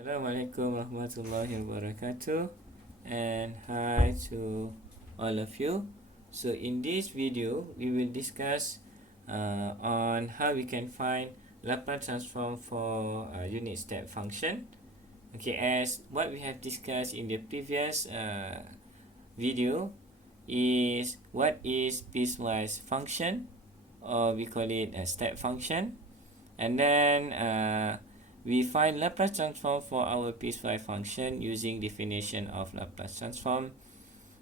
Assalamualaikum warahmatullahi wabarakatuh, and hi to all of you. So in this video we will discuss on how we can find Laplace transform for unit step function. Okay, as what we have discussed in the previous video is what is piecewise function, or we call it a step function, and then we find Laplace transform for our piecewise function using definition of Laplace transform.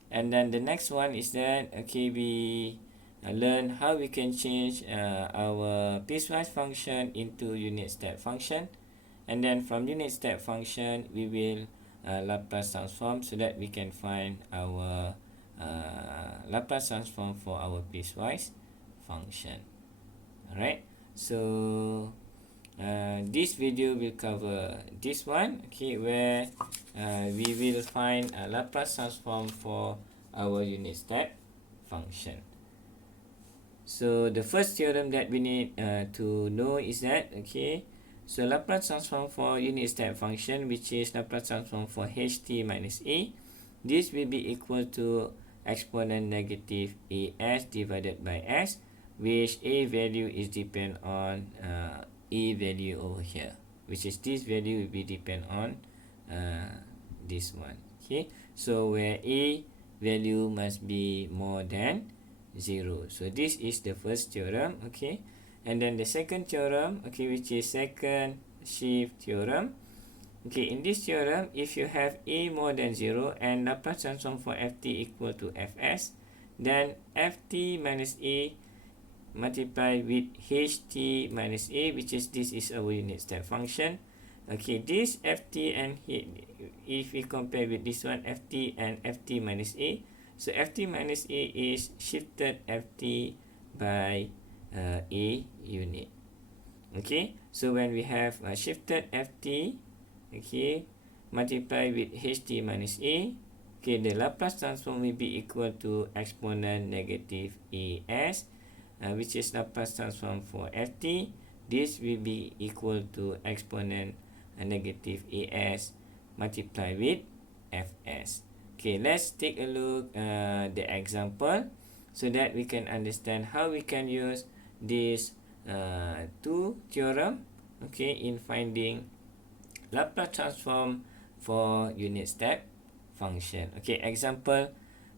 And then the next one is that we learn how we can change our piecewise function into unit step function, and then from unit step function we will Laplace transform so that we can find our Laplace transform for our piecewise function. Alright, so this video will cover this one, where we will find a Laplace transform for our unit step function. So the first theorem that we need to know is that so Laplace transform for unit step function, which is Laplace transform for ht minus a, this will be equal to exponent negative as divided by s, which a value is depend on a value over here, which is this value will be depend on this one. So where a value must be more than 0. So this is the first theorem. And then the second theorem, which is second shift theorem. In this theorem, if you have a more than 0 and Laplace transform for ft equal to fs, then ft minus a multiply with ht minus a, which is this is our unit step function. This ft and if we compare with this one, ft and ft minus a, so ft minus a is shifted ft by a unit. So when we have shifted ft multiply with ht minus a, the Laplace transform will be equal to exponent negative as, which is Laplace transform for ft. This will be equal to exponent negative as multiply with fs. Let's take a look the example so that we can understand how we can use this two theorem in finding Laplace transform for unit step function. Example,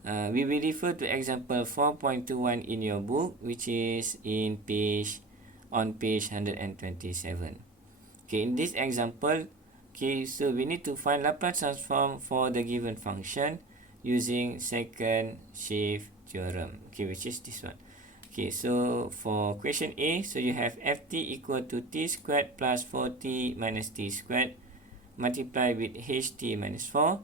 we will refer to example 4.21 in your book, which is on page 127. In this example, so we need to find Laplace transform for the given function using second shift theorem, which is this one. So for question A, so you have ft equal to t squared plus 4t minus t squared multiply with ht minus 4.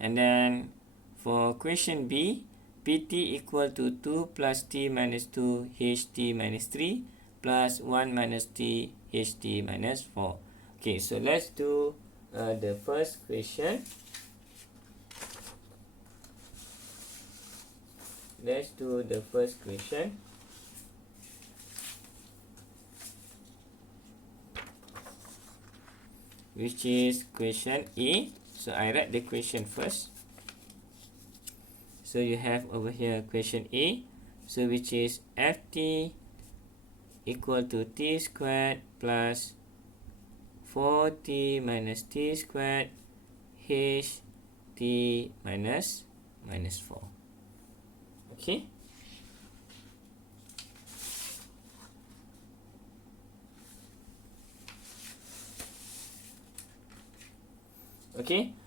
And then for question B, pt equal to 2 plus t minus 2 ht minus 3 plus 1 minus t ht minus 4. So let's do the first question. Let's do the first question. Which is question A. So I write the question first. So you have over here question A, so which is ft equal to t squared plus 4t minus t squared ht minus 4.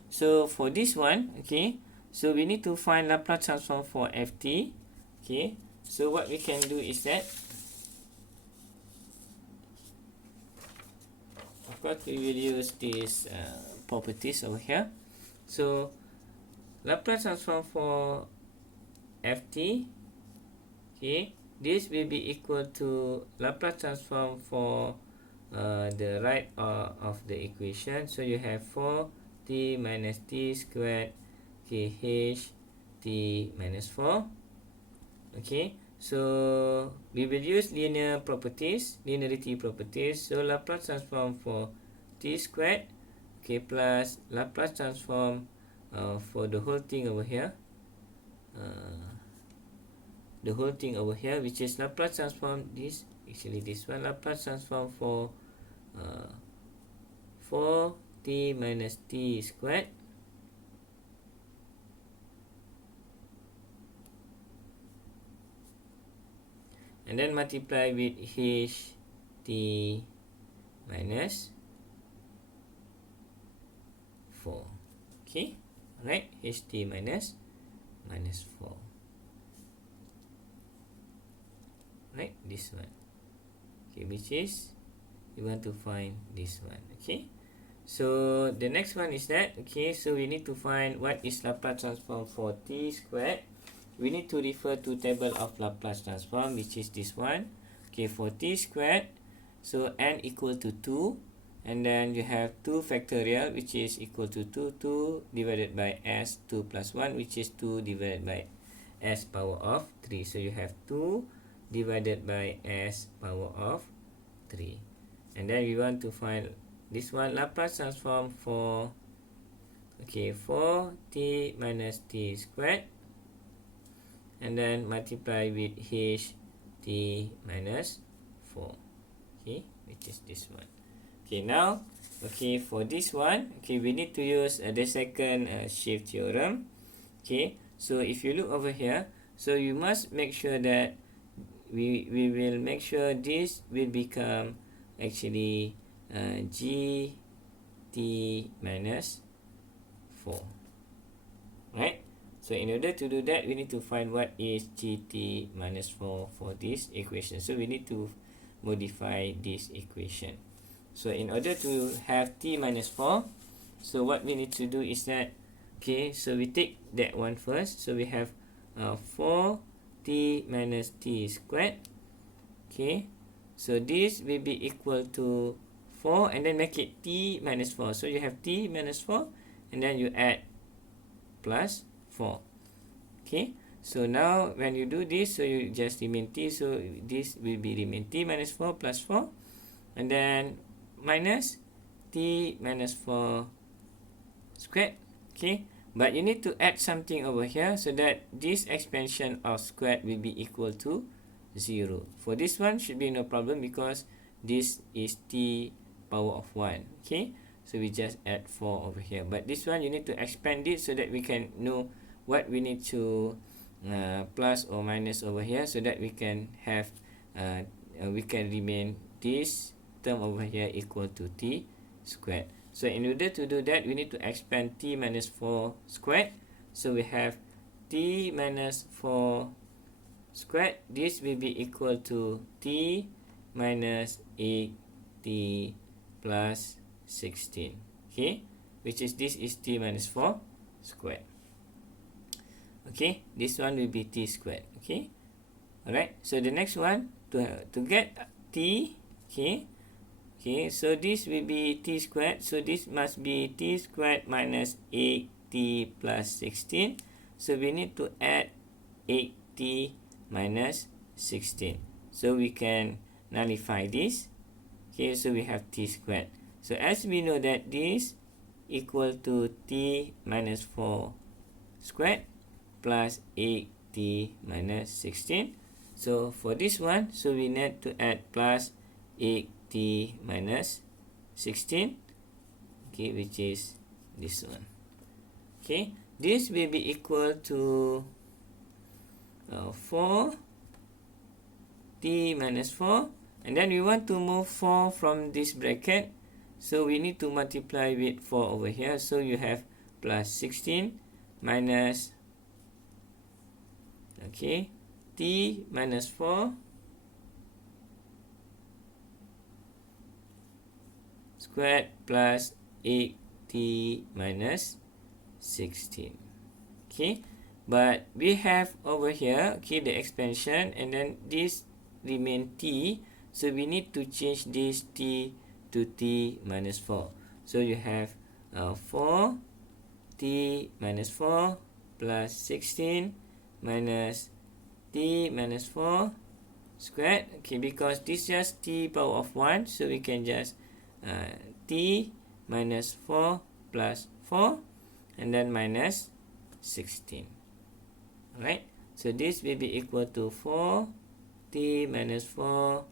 So for this one, so we need to find Laplace transform for ft. So what we can do is that, of course, we will use these properties over here. So Laplace transform for ft, this will be equal to Laplace transform for the right of the equation. So you have 4t minus t squared ht minus 4. So we will use linearity properties. So Laplace transform for t squared, okay, plus Laplace transform for the whole thing over here. The whole thing over here, which is Laplace transform this, actually this one, Laplace transform for 4t minus t squared and then multiply with h t minus 4. Okay, alright, h t minus 4. Right, this one. Okay, which is we want to find this one. Okay, so the next one is that, okay, so we need to find what is Laplace transform for t squared. We need to refer to table of Laplace transform, which is this one. Okay, for t squared, so n equal to 2, and then you have 2 factorial, which is equal to 2 divided by s 2 plus 1, which is 2 divided by s power of 3. So you have 2 divided by s power of 3, and then we want to find this one, Laplace transform for, okay, 4t minus t squared, and then multiply with h t minus 4, okay, which is this one. Okay, now, okay, for this one, okay, we need to use the second shift theorem. Okay, so if you look over here, so you must make sure that we will make sure this will become actually gt minus 4, right? So in order to do that, we need to find what is gt minus 4 for this equation. So we need to modify this equation. So in order to have t minus 4, so what we need to do is that, okay, so we take that one first. So we have 4t minus t squared. Okay, so this will be equal to 4, and then make it t minus 4. So you have t minus 4, and then you add plus 4. Okay, so now when you do this, so you just remain t, so this will be remain t minus 4 plus 4, and then minus t minus 4 squared. Okay, but you need to add something over here so that this expansion of squared will be equal to 0. For this one should be no problem because this is t power of 1. Okay, so we just add 4 over here, but this one you need to expand it so that we can know what we need to plus or minus over here, so that we can have we can remain this term over here equal to t squared. So in order to do that, we need to expand t minus 4 squared. So we have t minus 4 squared. This will be equal to t minus 8t plus 16. Okay, which is this is t minus 4 squared. Okay, this one will be t squared. Okay, alright. So the next one, to get t, okay, so this will be t squared. So this must be t squared minus 8t plus 16. So we need to add 8t minus 16. So we can nullify this. Okay, so we have t squared. So as we know that this equal to t minus 4 squared plus 8t minus 16. So for this one, so we need to add plus 8t minus 16, okay, which is this one. Okay, this will be equal to 4t minus 4, and then we want to move 4 from this bracket, so we need to multiply with 4 over here. So you have plus 16 minus, okay, t minus 4 squared plus 8t minus 16. Okay, but we have over here, okay, the expansion, and then this remain t, so we need to change this t to t minus 4. So you have 4t minus 4 plus 16 minus t minus 4 squared. Okay, because this is just t power of 1, so we can just t minus 4 plus 4, and then minus 16. Alright, so this will be equal to 4t minus 4,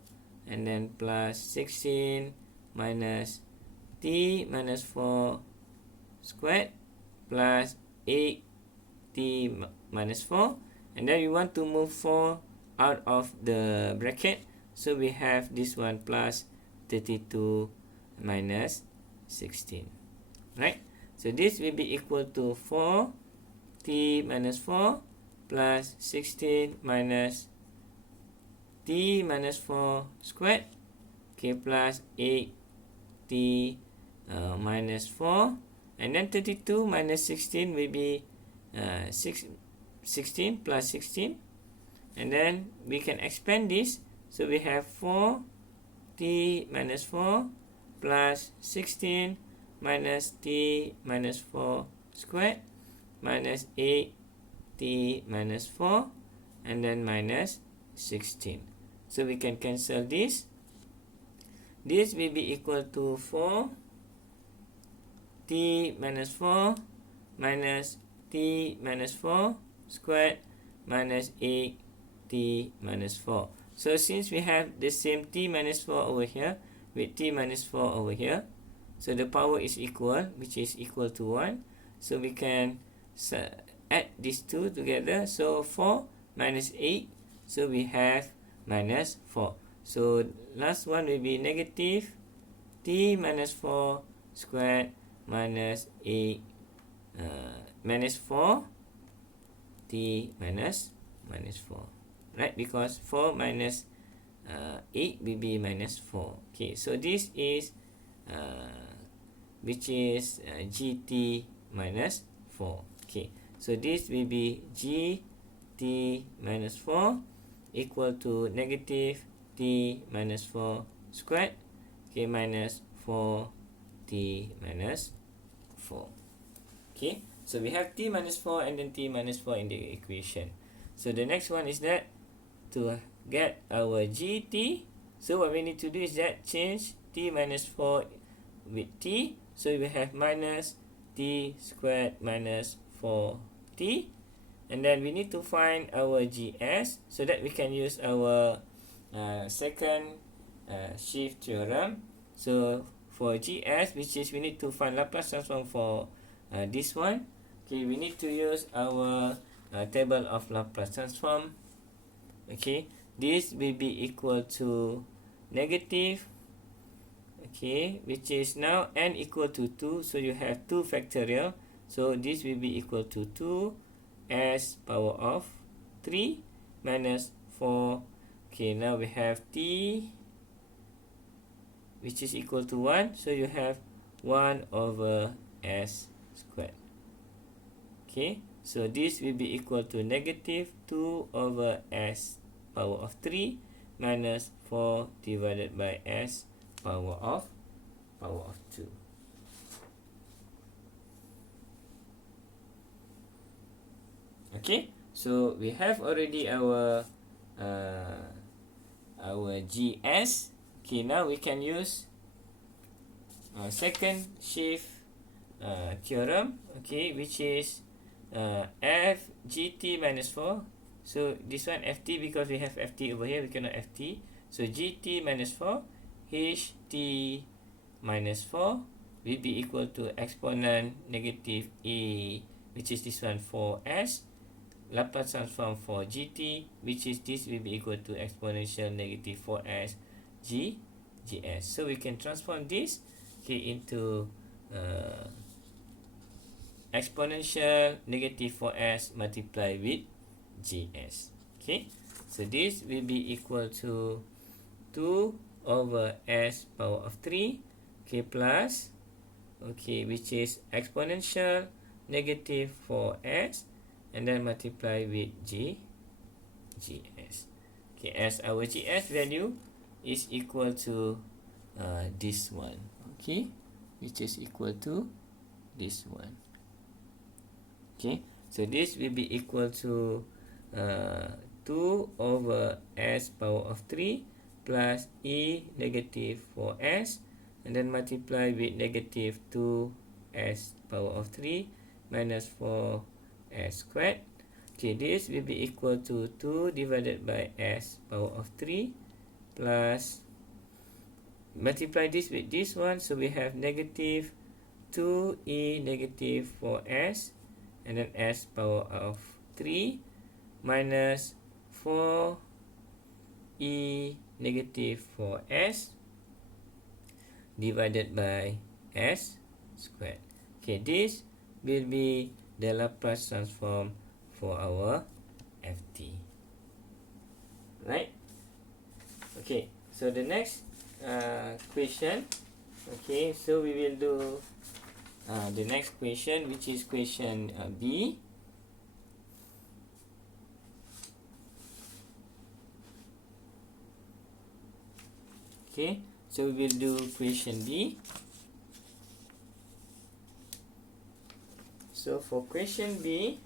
and then plus 16 minus t minus 4 squared plus 8t minus 4, and then we want to move 4 out of the bracket, so we have this one plus 32 minus 16. Right, so this will be equal to 4t minus 4 plus 16 minus t minus 4 squared, okay, plus 8t minus 4, and then 32 minus 16 will be 16 plus 16, and then we can expand this, so we have 4t minus 4 plus 16 minus t minus 4 squared minus 8t minus 4, and then minus 16. So we can cancel this. This will be equal to 4t minus 4 minus t minus 4 squared minus 8t minus 4. So since we have the same t minus 4 over here with t minus 4 over here, so the power is equal, which is equal to 1. So we can add these two together. So 4 minus 8, so we have minus 4. So last one will be negative t minus 4 squared minus 8 minus 4 t minus 4, right? Because 4 minus 8 will be minus 4. Okay, so this is which is gt minus 4. Okay, so this will be gt minus 4 equal to negative t minus 4 squared, okay, minus 4t minus 4. Okay, so we have t minus 4 and then t minus 4 in the equation. So the next one is that to get our gt, so what we need to do is that change t minus 4 with t, so we have minus t squared minus 4t, and then we need to find our gs, so that we can use our second shift theorem. So for gs, which is we need to find Laplace transform for this one, okay, we need to use our table of Laplace transform. Okay, this will be equal to negative, okay, which is now n equal to 2, so you have 2 factorial, so this will be equal to 2 s power of 3 minus 4. Okay, now we have t which is equal to 1, so you have 1 over s squared. Okay, so this will be equal to negative 2 over s power of 3 minus 4 divided by s power of 2. Okay, so we have already our gs. Okay, now we can use second shift theorem, okay, which is f gt minus 4. So this one ft, because we have ft over here, we cannot ft. So gt minus 4 ht minus 4 will be equal to exponent negative a, which is this one 4s, Laplace transform for gt, which is this will be equal to exponential negative 4s gs. So we can transform this, okay, into exponential negative 4s multiplied with gs. Okay, so this will be equal to 2 over s power of 3, okay, plus, okay, which is exponential negative 4s, and then multiply with gs. Okay, as our gs value is equal to this one, okay, which is equal to this one. Okay, so this will be equal to 2 over s power of 3 plus e negative 4s and then multiply with negative 2s power of 3 minus 4s squared. Okay, this will be equal to 2 divided by s power of 3 plus, multiply this with this one, so we have negative 2e negative 4s and then s power of 3 minus 4e negative 4s divided by s squared. Okay, this will be the Laplace transform for our ft. Right? Okay, so the next question. Okay, so we will do the next question, which is question B. Okay, so we will do question B. So for question B,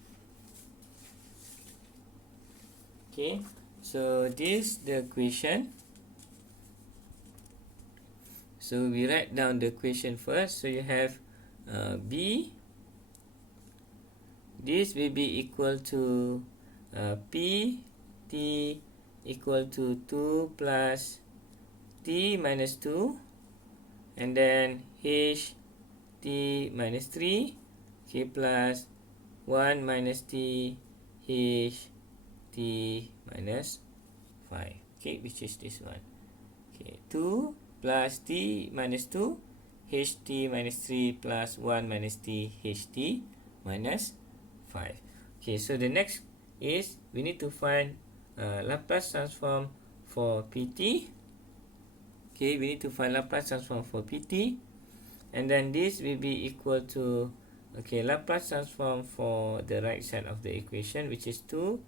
okay, so this the question. So we write down the question first. So you have B. This will be equal to P T equal to 2 plus T minus 2 and then H T minus 3, okay, plus 1 minus T H T minus 5, okay, which is this one. Okay, 2 plus T minus 2 HT minus 3 plus 1 minus T HT minus 5. Okay, so the next is we need to find Laplace transform for PT. Okay, we need to find Laplace transform for PT, and then this will be equal to, okay, Laplace transform for the right side of the equation, which is 2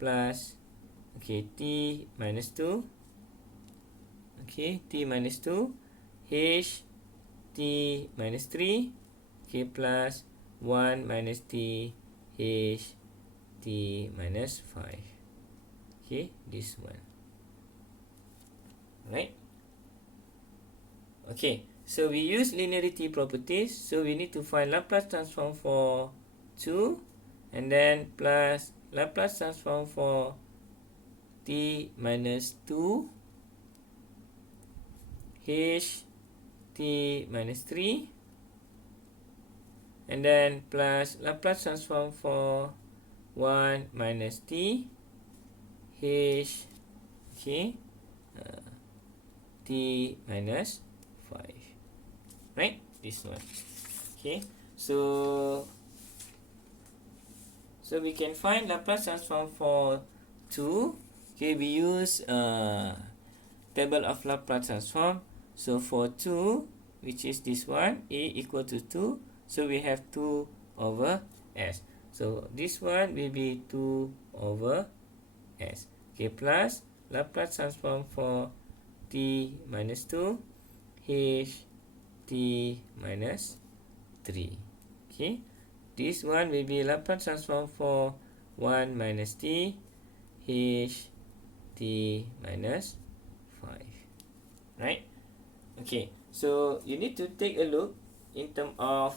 plus, okay, T minus 2, okay, T minus 2 H T minus 3, okay, plus 1 minus T H T minus 5. Okay, this one. Right? Okay, so we use linearity properties. So we need to find Laplace transform for 2 and then plus Laplace transform for T minus 2 H T minus 3 and then plus Laplace transform for 1 minus T H, okay, T minus 5. Right? This one. Okay. So we can find Laplace transform for 2. Okay, we use table of Laplace transform. So for 2, which is this one, A equal to 2. So we have 2 over S. So this one will be 2 over S. Okay, plus Laplace transform for T minus 2 H T minus 3. Okay, this one will be Laplace transform for 1 minus T H T minus 5. Right? Okay, so you need to take a look in terms of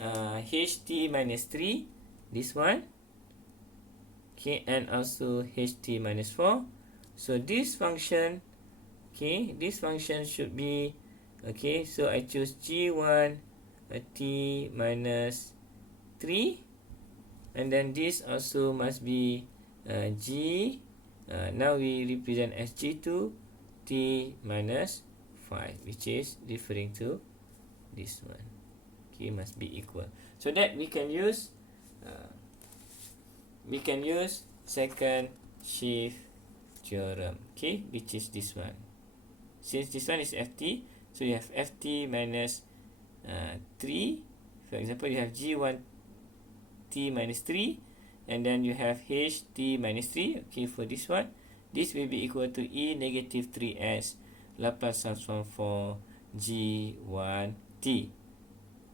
HT minus 3, this one, okay, and also HT minus 4. So this function, okay, this function should be, okay, so I choose G1 T minus 3, and then this also must be G, now we represent as G2 T minus 5, which is referring to this one. Okay, must be equal, so that we can use second shift theorem, okay, which is this one. Since this one is Ft, so you have Ft minus 3. For example, you have G1 T minus 3 and then you have Ht minus 3. Okay, for this one, this will be equal to E negative 3s Laplace transform for G1t.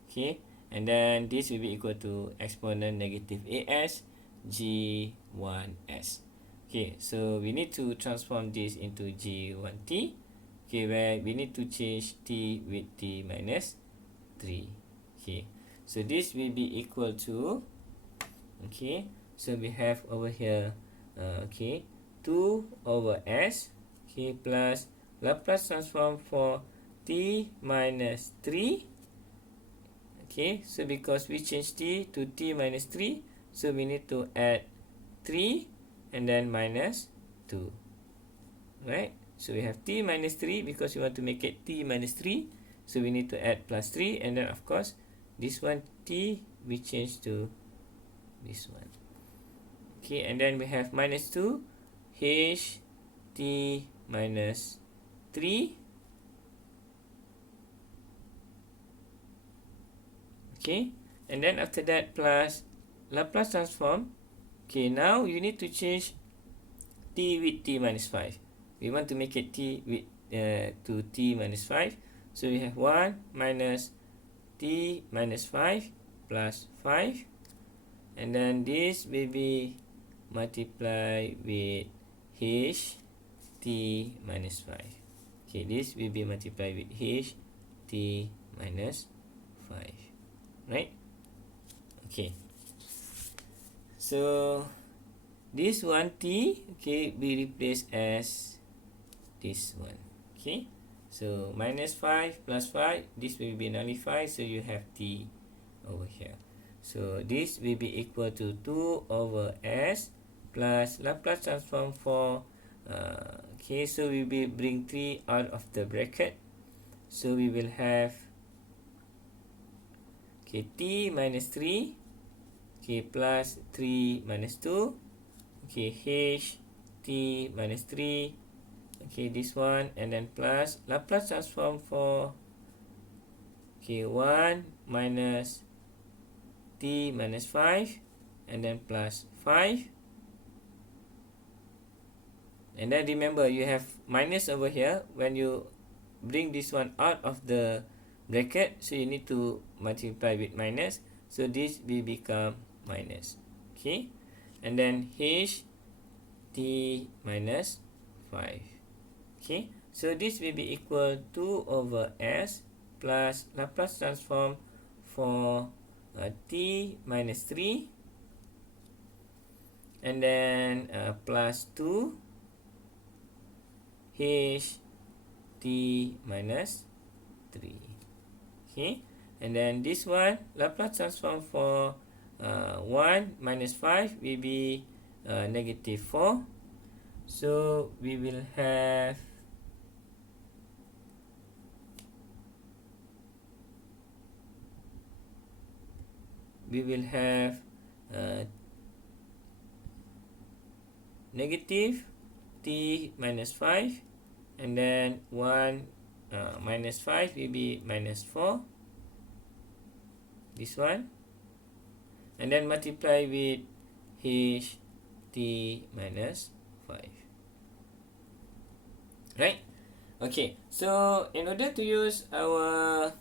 Okay, and then this will be equal to exponent negative as G1s. Okay, so we need to transform this into G1t. okay, where we need to change t with t minus 3. Okay, so this will be equal to, okay, so we have over here, okay, 2 over s, okay, plus Laplace transform for t minus 3. Okay, so because we change t to t minus 3, so we need to add 3 and then minus 2. Right? So we have t minus 3 because we want to make it t minus 3. So we need to add plus 3, and then of course this one t we change to this one. Okay, and then we have minus 2 h t minus 3. Okay, and then after that plus Laplace transform. Okay, now you need to change t with t minus 5. We want to make it t with to t minus 5. So we have 1 minus t minus 5 plus 5. And then this will be multiplied with h t minus 5. Okay, this will be multiplied with h t minus 5. Right? Okay. So this one t, okay, be replaced as this one. Okay. So minus 5 plus 5, this will be nullified, so you have t over here. So this will be equal to 2 over s plus Laplace transform for okay, so we will bring 3 out of the bracket. So we will have, okay, t minus 3, okay, plus 3 minus 2, okay, h t minus 3, okay, this one, and then plus Laplace transform for, okay, 1 minus t minus 5, and then plus 5. And then remember, you have minus over here. When you bring this one out of the bracket, so you need to multiply with minus. So this will become minus. Okay. And then h t minus 5. Okay. So this will be equal to 2 over s plus Laplace transform for t minus 3. And then plus 2 h t minus 3. Okay, and then this one Laplace transform for 1 minus 5 will be negative 4. So we will have negative t minus 5, and then 1 minus 5 will be minus 4, this one, and then multiply with h t minus 5. Right? Okay, so in order to use our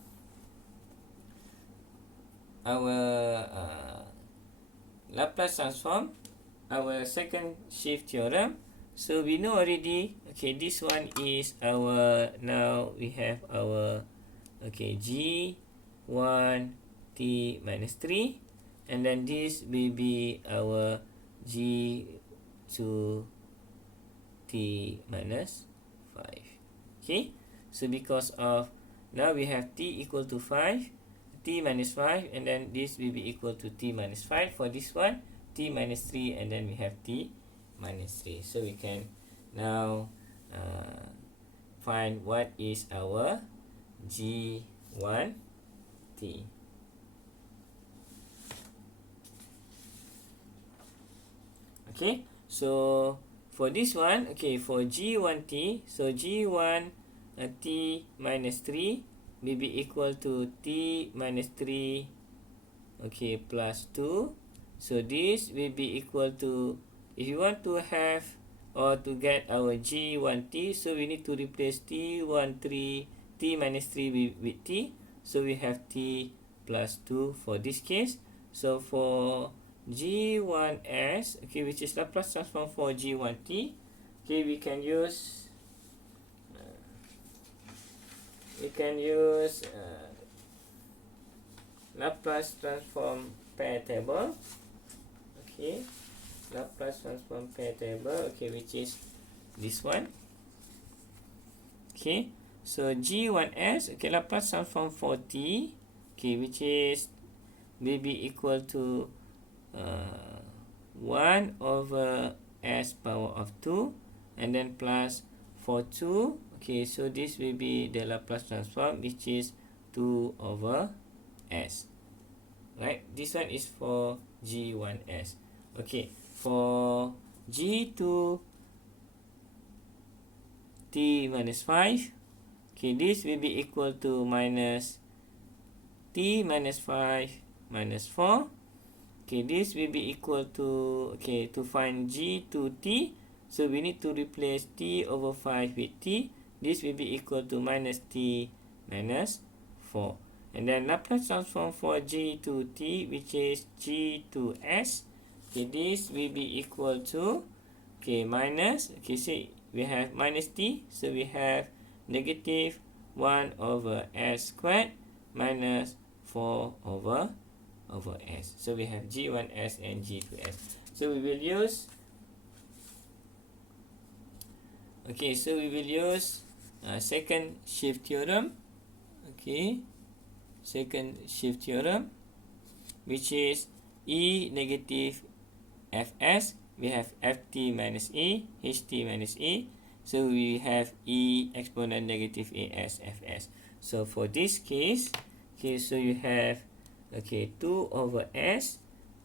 Laplace transform, our second shift theorem, so we know already, okay, this one is our, now we have our, okay, g1 t minus 3, and then this will be our g2 t minus 5. Okay, so because of, now we have t equal to 5, t minus 5, and then this will be equal to t minus 5. For this one, t minus 3, and then we have t minus 3. So we can now find what is our g1 t. Okay, so for this one, okay, for g1 t, so g1 t minus 3 will be equal to t minus 3, okay, plus 2. So this will be equal to, if you want to have or to get our g1t, so we need to replace t minus 3 with t. So we have t plus 2 for this case. So for g1s, okay, which is Laplace transform for g1t, okay, we can use we can use Laplace transform pair table. Okay, Laplace transform pair table, okay, which is this one. Okay, so G1S, okay, Laplace transform for T, okay, which is will be equal to 1 over S power of 2, and then plus for 2, okay, so this will be the Laplace transform, which is 2 over S. Right, this one is for G1S. Okay, for G2 T minus 5, okay, this will be equal to minus T minus 5 minus 4. Okay, this will be equal to, okay, to find G2T, so we need to replace T over 5 with T. This will be equal to minus T minus 4. And then Laplace transform for G2T, which is G2S. Okay, this will be equal to, okay, minus, okay, so we have minus T, so we have negative 1 over S squared minus 4 over S. So we have G1S and G2S. So we will use, okay, so we will use second shift theorem. Okay, second shift theorem, which is E negative Fs. We have Ft minus E, Ht minus E. So we have E exponent negative As Fs. So for this case, okay, so you have, okay, 2 over S,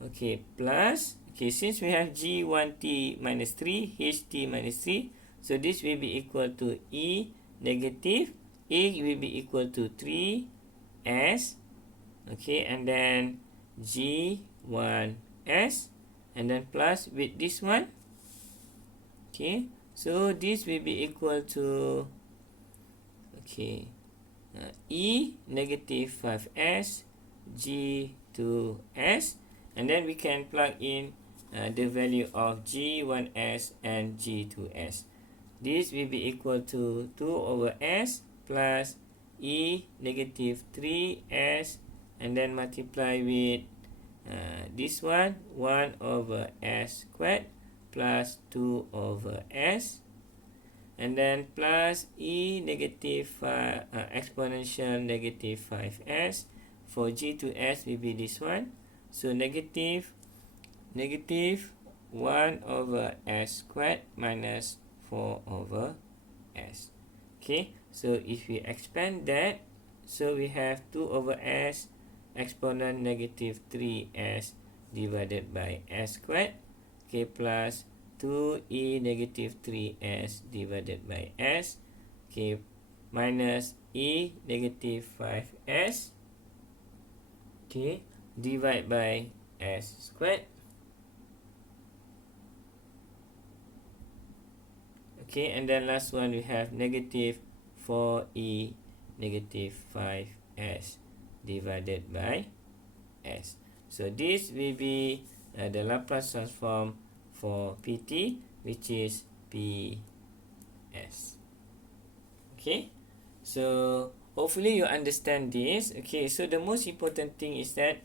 okay, plus, okay, since we have G1T minus 3, Ht minus 3, so this will be equal to E negative, A will be equal to 3S, okay, and then G1S, and then plus with this one, okay, so this will be equal to, okay, E negative 5S G2S, and then we can plug in the value of G1S and G2S. This will be equal to 2 over S plus E negative 3S, and then multiply with this one, 1 over S squared plus 2 over S, and then plus E negative exponential negative 5S. For G2S will be this one, so negative 1 over S squared minus 4 over S. Okay, so if we expand that, so we have 2 over S exponent negative 3S divided by S squared, okay, plus 2E negative 3S divided by S, okay, minus E negative 5S, okay, divide by S squared. Okay, and then last one we have negative 4E negative 5S divided by S. So this will be the Laplace transform for PT, which is PS. Okay, so hopefully you understand this. Okay, so the most important thing is that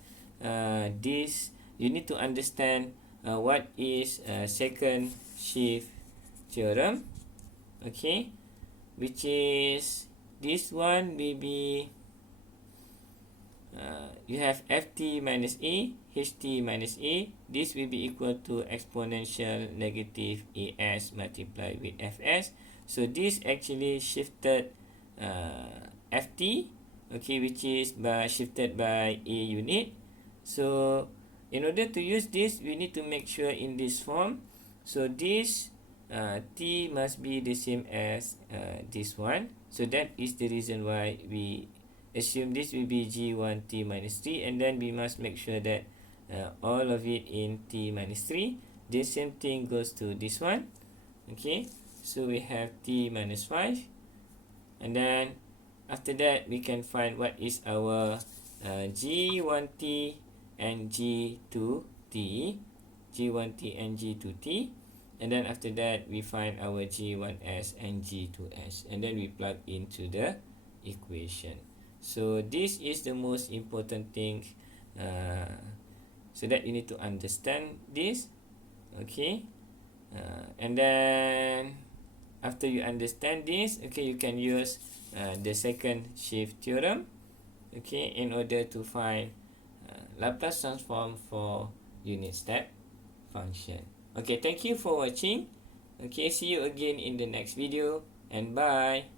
this you need to understand what is second shift theorem. Okay, which is this one will be you have Ft minus E, Ht minus E. This will be equal to exponential negative Es multiplied with Fs. So this actually shifted Ft, okay, which is shifted by A unit. So in order to use this, we need to make sure in this form. So this T must be the same as this one. So that is the reason why we assume this will be G1T minus 3, and then we must make sure that all of it in T minus 3. The same thing goes to this one. Okay, so we have T minus 5, and then after that we can find what is our G1T and G2T, G1T and G2T, and then after that we find our G1S and G2S, and then we plug into the equation. So this is the most important thing, so that you need to understand this. Okay, and then after you understand this, okay, you can use the second shift theorem, okay, in order to find Laplace transform for unit step function. Okay, thank you for watching. Okay, see you again in the next video, and bye.